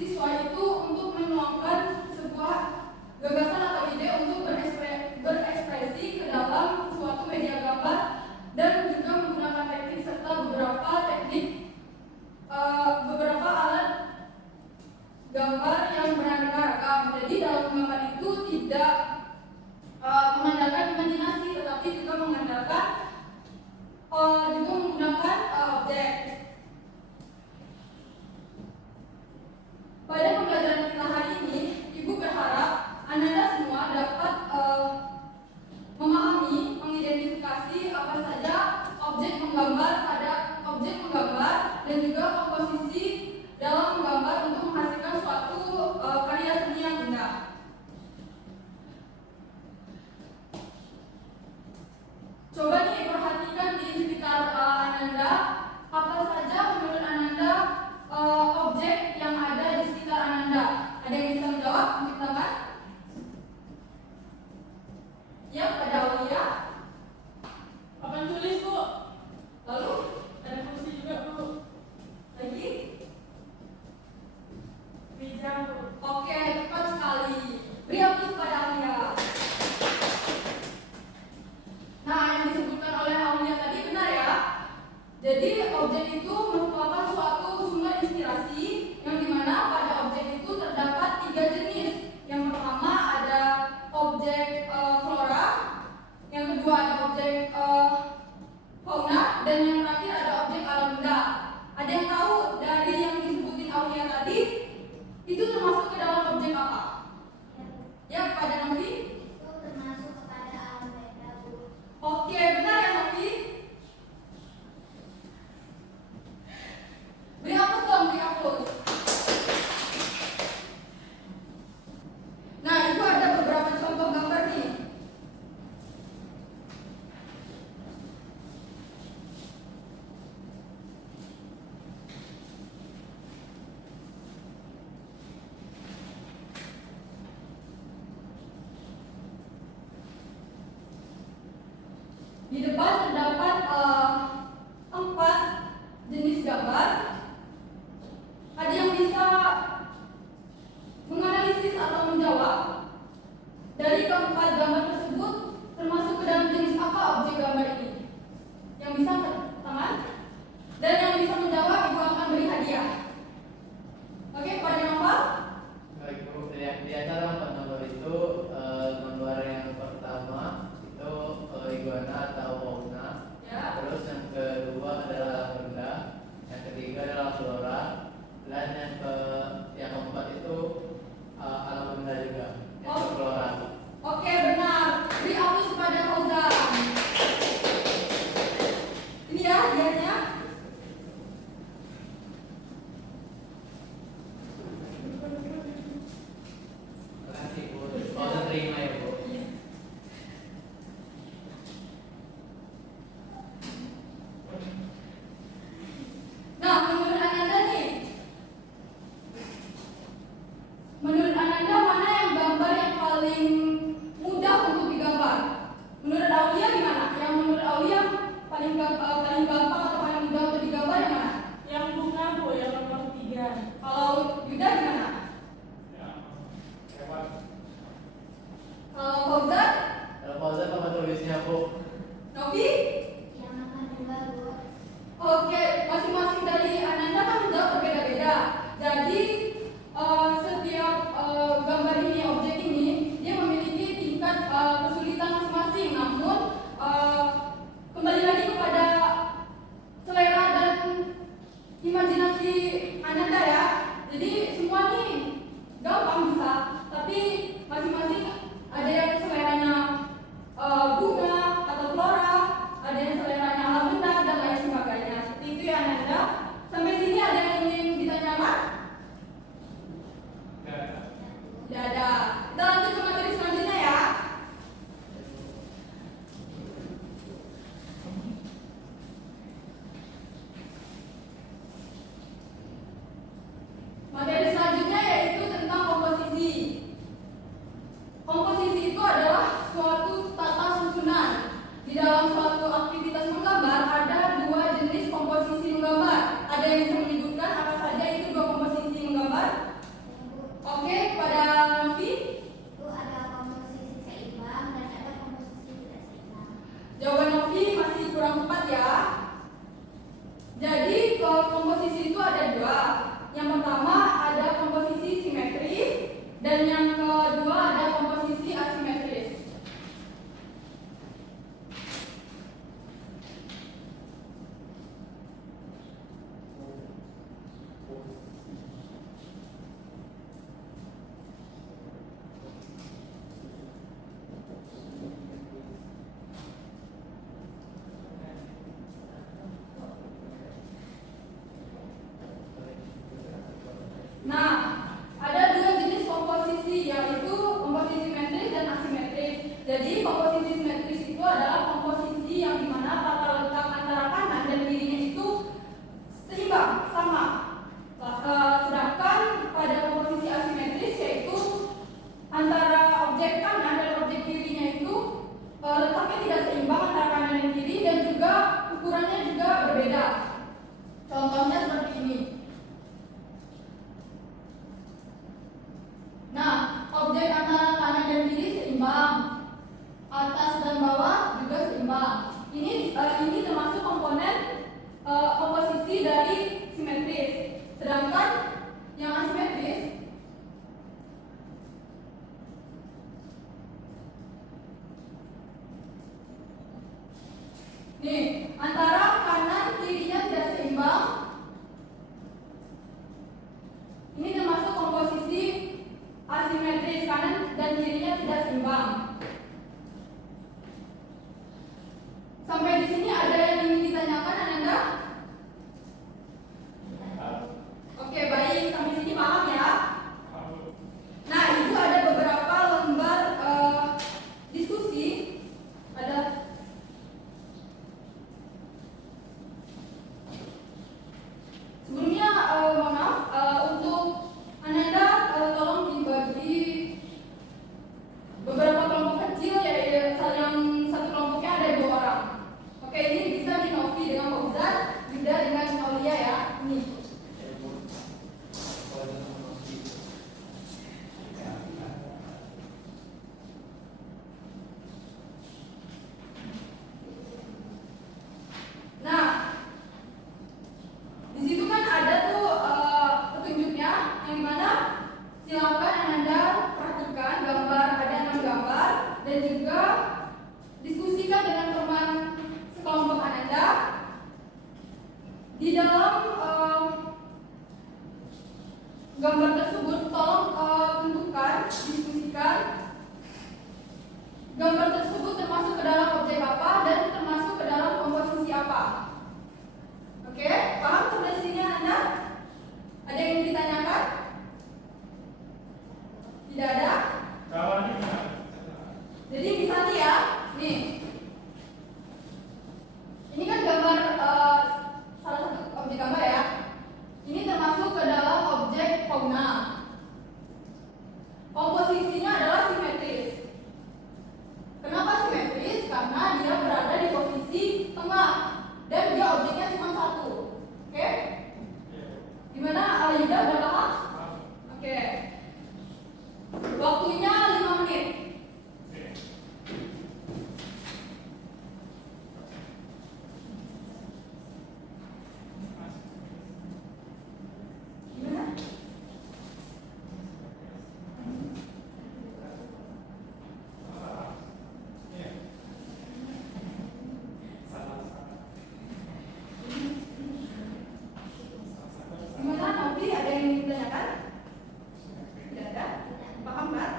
siswa itu untuk menuangkan sebuah gagasan atau ide untuk berekspresi ke dalam suatu media gambar dan juga menggunakan teknik serta beberapa alat gambar yang beraneka ragam. Jadi dalam gambar itu tidak mengandalkan imajinasi, tetapi juga mengandalkan juga menggunakan objek. Pada pembelajaran kita hari ini, Ibu berharap Anda semua dapat memahami, mengidentifikasi apa saja objek menggambar dan juga komposisi dalam menggambar untuk menghasilkan suatu karya seni yang indah. Coba nih perhatikan di sekitar Ananda, apa saja menurut Ananda objek yang ada di sekitar Ananda? Ada yang bisa menjawab? Tunjuk tangan. Ya, ada Aulia. Papan tulis, Bu. Lalu Ada kursi juga, Bu. lagi? Meja, Bu. Oke, tepat sekali. Beri aplaus pada Aulia. Nah, yang disebutkan oleh Aulia tadi benar ya. Jadi objek itu merupakan suatu sumber inspirasi yang dimana pada objek itu terdapat 3 jenis. Yang pertama ada objek flora, yang kedua ada objek fauna, dan yang terakhir ada objek alam benda. Ada yang tahu dari yang disebutin Aulia tadi itu termasuk ke dalam objek apa? Ya, pada Novi? Itu termasuk kepada alam benda, Bu. Oke, benar ya Novi? Beri aplaus dong, beri aplaus. Nah, Ibu ada beberapa contoh gambar nih. Di depan terdapat 4 jenis gambar. Ada yang bisa menganalisis atau menjawab dari keempat gambar tersebut termasuk ke dalam jenis apa objek gambar ini? Yang bisa angkat tangan dan yang bisa menjawab Ibu akan beri hadiah. Oke, pada Nova? Baik, Bu. Di acara 4 nomor itu gambar yang pertama itu iguana atau fauna. Ya. Terus yang kedua adalah alam benda, yang ketiga adalah flora, dan yang yang dimana silakan Anda perhatikan gambar, ada 6 gambar, dan juga diskusikan dengan teman sekelompok Anda. Di dalam gambar tersebut tolong tentukan, diskusikan gambar tersebut termasuk ke dalam objek apa dan termasuk ke dalam komposisi apa. Oke, paham sampai sini Anda? Ada yang ingin ditanyakan? Tidak ada? Jadi misalnya ya, nih, ini kan gambar salah satu objek gambar ya. Ini termasuk ke dalam objek fauna. Komposisinya adalah simetris. Kenapa simetris? Karena dia berada di posisi tengah dan dia objeknya cuma satu. Oke? Gimana Yuda, udah paham? Oke. Waktunya 5 menit. Gimana? Gimana Novi, ada yang ingin ditanyakan? Tidak ada? Paham kan?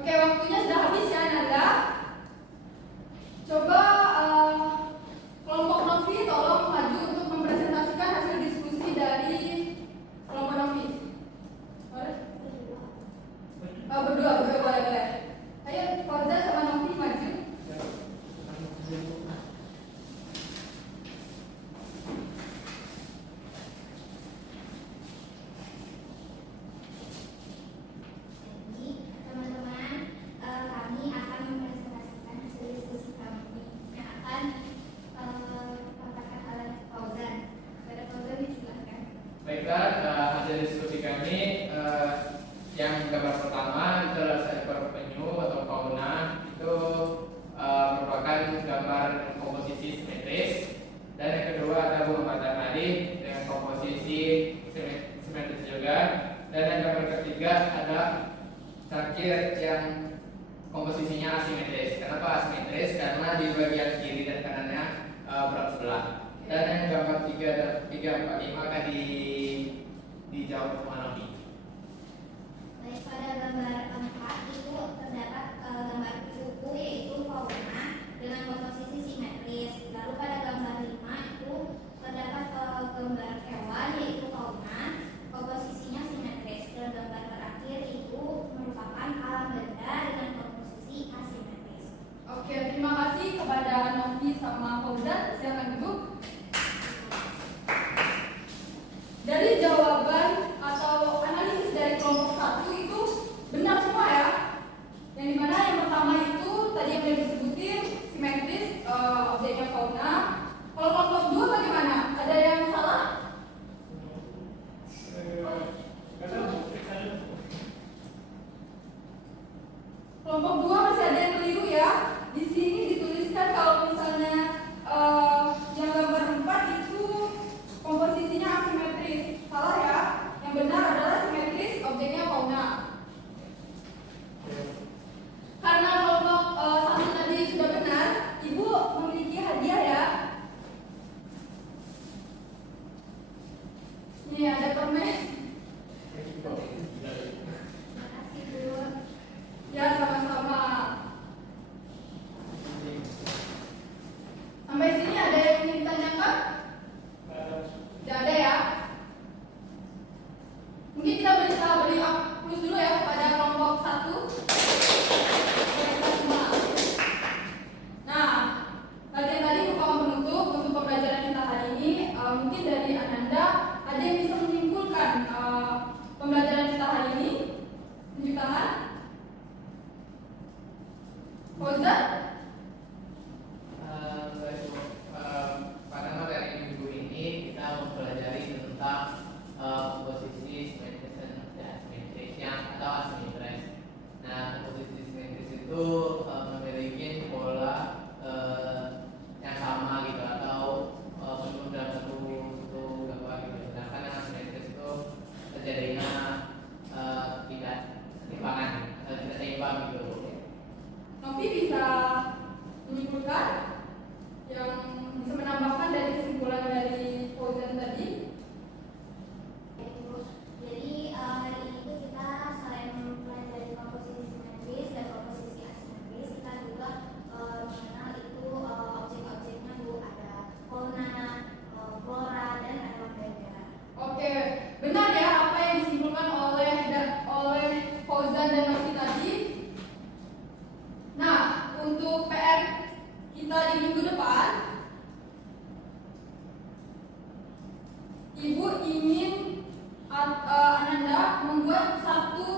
Oke, waktunya sudah habis ya Nanda. Coba kelompok Novi tolong maju untuk mempresentasikan hasil diskusi dari kelompok Novi. Boleh? Berdua boleh. Ayo Fauzan sama Novi maju. Jadi teman-teman, kami akan mempresentasikan hasil diskusi kami yang akan disampaikan oleh Fauzan. Pada Fauzan disilahkan. Baiklah, hasil diskusi kami yang gambar pertama itu adalah seekor penyu atau fauna. Itu merupakan gambar komposisi simetris. Dan yang kedua ada bunga matahari dengan komposisi simetris juga. Dan yang gambar ketiga ada cangkir yang komposisinya asimetris. Kenapa asimetris? Karena di bagian kiri dan kanannya berat sebelah. Dan yang gambar 3, 4, 5 akan dijawab sama Novi. Baik, pada gambar 4 itu terdapat gambar kuku yaitu fauna dengan komposisi simetris. Lalu pada gambar 5 itu terdapat gambar hewan yaitu fauna, komposisinya simetris. Dan gambar terakhir itu merupakan alam benda dengan komposisi asimetris. Oke, terima kasih kepada Novi sama Fauzan. Silakan duduk. Dari jawaban atau analisis dari kelompok 1 itu benar semua ya. Yang dimana yang pertama itu tadi yang sudah disebutin simetris, objeknya fauna. Kalau kelompok 2 bagaimana? Ada yang salah? Kelompok 2 masih ada yang keliru ya. Di sini dituliskan kalau misalnya yang gambar 4 itu komposisinya asimetris. Salah ya. Yang benar adalah simetris, objeknya fauna. Karena kelompok 1 tadi sudah benar, Ibu memiliki hadiah ya. Ini ada permen. Terima kasih Bu. Ya, sama-sama. Sampai sini ada yang ingin ditanyakan? Tidak ada ya? Mungkin kita bisa beri plus dulu ya kepada kelompok 1. Nah, latihan tadi merupakan penutup untuk pembelajaran kita hari ini. Mungkin dari Ananda ada yang bisa menyimpulkan pembelajaran kita hari ini? Tunjuk tangan. Fauzan? Pada materi minggu ini kita mempelajari tentang komposisi simetris dan asimetris atau asimetris. Nah, komposisi simetris itu memiliki disimpulkan yang bisa menambahkan dari kesimpulan dari Fauzan tadi? Jadi hari ini tuh kita selain mempelajari komposisi simetris dan komposisi asimetris, kita juga mengenal itu objek-objeknya tuh ada fauna, flora, dan aerobaga. Oke, benar ya apa yang disimpulkan oleh Fauzan dan Novi tadi. Nah, untuk PR kita di minggu depan, Ibu ingin Ananda membuat satu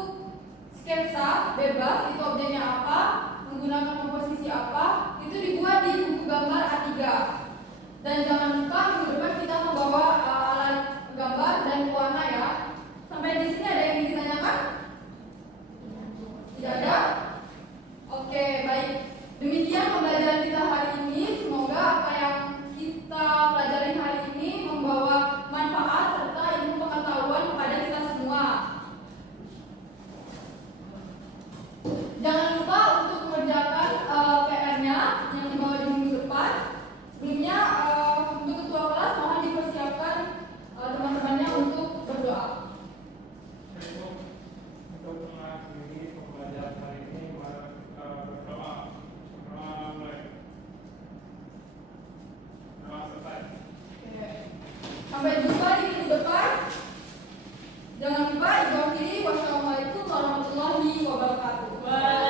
sketsa bebas, itu objeknya apa, menggunakan komposisi apa, itu dibuat di buku gambar A3. Dan jangan lupa minggu depan kita membawa alat gambar dan warna ya. Sampai di sini ada yang ingin ditanyakan? Tidak ada? Oke, baik. Demikian pembelajaran kita hari ini. Semoga apa yang kita pelajari hari ini membawa manfaat serta ilmu pengetahuan kepada kita semua. Jangan lupa untuk mengerjakan PR-nya yang dibawa di minggu depan. Sebelumnya untuk ketua kelas mohon dipersiapkan teman-temannya untuk berdoa. Untuk mengakhiri pembelajaran hari ini, berdoa. Doa selesai. Oke. Sampai jumpa di minggu depan. Jangan lupa, ibu akhiri. Wassalamualaikum warahmatullahi wabarakatuh.